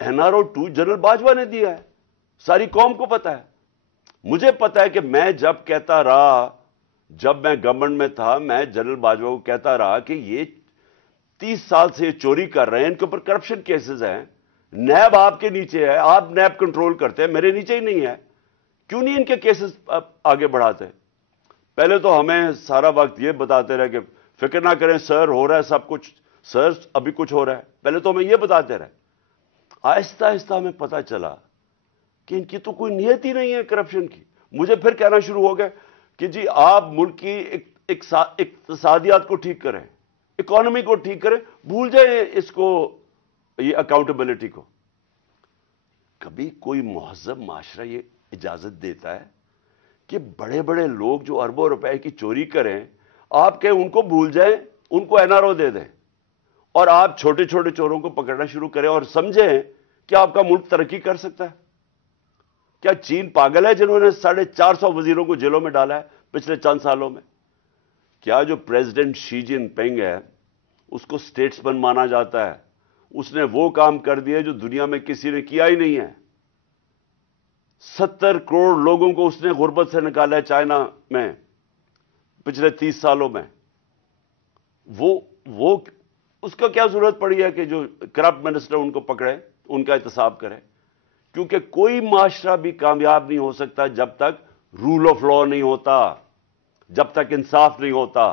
NRO2 general Bajwa ने दिया है, सारी कौम को पता है। मुझे पता है कि मैं जब कहता रहा, जब मैं गवर्नमेंट में था, मैं जनरल बाजवा को कहता रहा कि ये 30 साल से चोरी कर रहे हैं, इनके ऊपर करप्शन केसेस हैं, नैब आपके नीचे है, आप नैब कंट्रोल करते हैं, मेरे नीचे ही नहीं है, क्यों नहीं इनके केसेस आगे बढ़ाते? पहले तो हमें सारा वक्त ये बताते रहे कि फिक्र ना करें सर, हो रहा है सब कुछ, सर अभी कुछ हो रहा है। पहले तो हमें ये बताते रहे। आहिस्ता आहिस्ता हमें पता चला कि इनकी तो कोई नीयत ही नहीं है करप्शन की। मुझे फिर कहना शुरू हो गया कि जी आप मुल्क की इक्तिसादियात को ठीक करें, इकोनॉमी को ठीक करें, भूल जाए इसको, ये अकाउंटेबिलिटी को। कभी कोई मुहज़्ज़ब माशरा ये इजाजत देता है कि बड़े बड़े लोग जो अरबों रुपए की चोरी करें, आप कहें उनको भूल जाएं, उनको NRO दे दें, और आप छोटे छोटे चोरों को पकड़ना शुरू करें और समझें कि आपका मुल्क तरक्की कर सकता है? क्या चीन पागल है जिन्होंने 450 वजीरों को जेलों में डाला है पिछले चंद सालों में? क्या जो प्रेसिडेंट शी जिनपिंग है उसको स्टेट्समैन माना जाता है? उसने वो काम कर दिए जो दुनिया में किसी ने किया ही नहीं है। 70 करोड़ लोगों को उसने गुर्बत से निकाला है चाइना में पिछले 30 सालों में। वो उसका क्या जरूरत पड़ी है कि जो करप्ट मिनिस्टर उनको पकड़े, उनका एहतसाब करें? क्योंकि कोई माशरा भी कामयाब नहीं हो सकता जब तक रूल ऑफ लॉ नहीं होता, जब तक इंसाफ नहीं होता,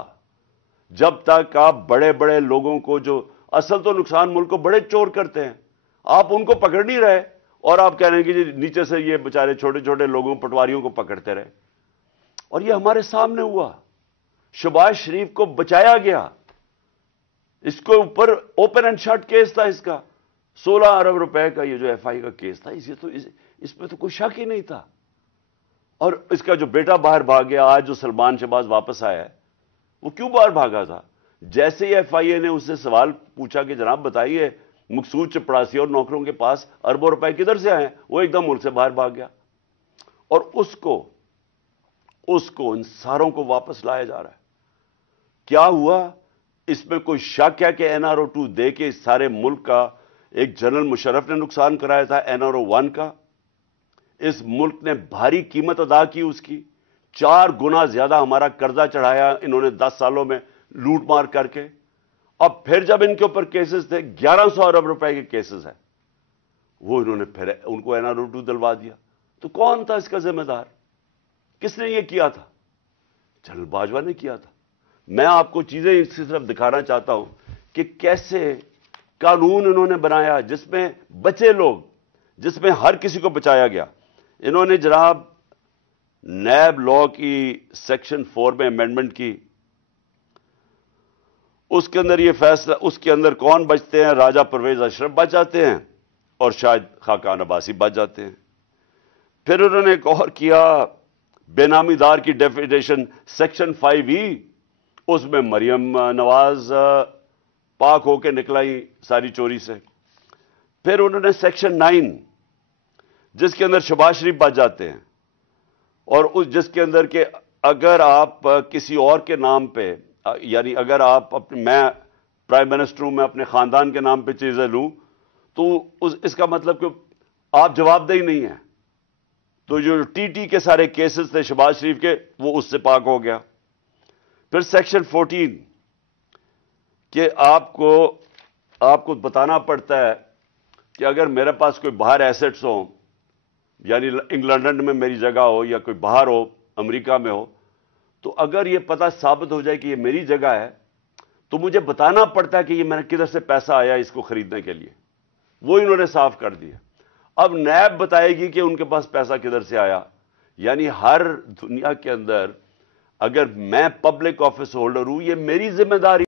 जब तक आप बड़े बड़े लोगों को, जो असल तो नुकसान मुल्क को बड़े चोर करते हैं, आप उनको पकड़ नहीं रहे और आप कह रहे हैं कि जी नीचे से ये बेचारे छोटे छोटे लोगों, पटवारियों को पकड़ते रहे। और ये हमारे सामने हुआ। शहबाज शरीफ को बचाया गया, इसके ऊपर ओपन एंड शट केस था, इसका 16 अरब रुपए का ये जो FI का केस था, इसमें तो कोई शक ही नहीं था। और इसका जो बेटा बाहर भाग गया, आज जो सलमान शहबाज वापस आया है, वो क्यों बाहर भागा था? जैसे ही FIA ने उससे सवाल पूछा कि जनाब बताइए, मकसूद चपड़ासी और नौकरों के पास अरबों रुपए किधर से आए, वो एकदम मुल्क से बाहर भाग गया। और उसको इन सारों को वापस लाया जा रहा है। क्या हुआ? इसमें कोई शक है कि NRO2 दे के इस सारे मुल्क का एक जनरल मुशर्रफ ने नुकसान कराया था NRO1 का। इस मुल्क ने भारी कीमत अदा की उसकी, 4 गुना ज्यादा हमारा कर्जा चढ़ाया इन्होंने 10 सालों में लूट मार करके। अब फिर जब इनके ऊपर केसेस थे, 1100 अरब रुपए के केसेस हैं, वो इन्होंने फिर उनको NRO2 दिलवा दिया। तो कौन था इसका जिम्मेदार? किसने ये किया था? जनरल बाजवा ने किया था। मैं आपको चीजें इसकी तरफ दिखाना चाहता हूं कि कैसे कानून इन्होंने बनाया जिसमें बचे लोग, जिसमें हर किसी को बचाया गया। इन्होंने जनाब नैब लॉ की सेक्शन 4 में अमेंडमेंट की, उसके अंदर ये फैसला, उसके अंदर कौन बचते हैं? राजा परवेज अशरफ बच जाते हैं और शायद खाकान अब्बासी बच जाते हैं। फिर उन्होंने एक और किया, बेनामीदार की डेफिनेशन सेक्शन 5E, उसमें मरियम नवाज पाक होके निकलाई सारी चोरी से। फिर उन्होंने सेक्शन 9, जिसके अंदर शहबाज शरीफ बच जाते हैं, और उस जिसके अंदर के अगर आप किसी और के नाम पे, यानी अगर आप मैं प्राइम मिनिस्टर हूं, मैं अपने खानदान के नाम पे चीजें लूं, तो इसका मतलब कि आप जवाबदेही नहीं है। तो जो TT के सारे केसेस थे शहबाज शरीफ के, वो उससे पाक हो गया। फिर सेक्शन 14 कि आपको बताना पड़ता है कि अगर मेरे पास कोई बाहर एसेट्स हो, यानी इंग्लैंड में मेरी जगह हो या कोई बाहर हो, अमेरिका में हो, तो अगर ये पता साबित हो जाए कि ये मेरी जगह है, तो मुझे बताना पड़ता है कि ये मेरा किधर से पैसा आया इसको खरीदने के लिए। वो इन्होंने साफ कर दिया। अब नैब बताएगी कि उनके पास पैसा किधर से आया। यानी हर दुनिया के अंदर अगर मैं पब्लिक ऑफिस होल्डर हूं, ये मेरी जिम्मेदारी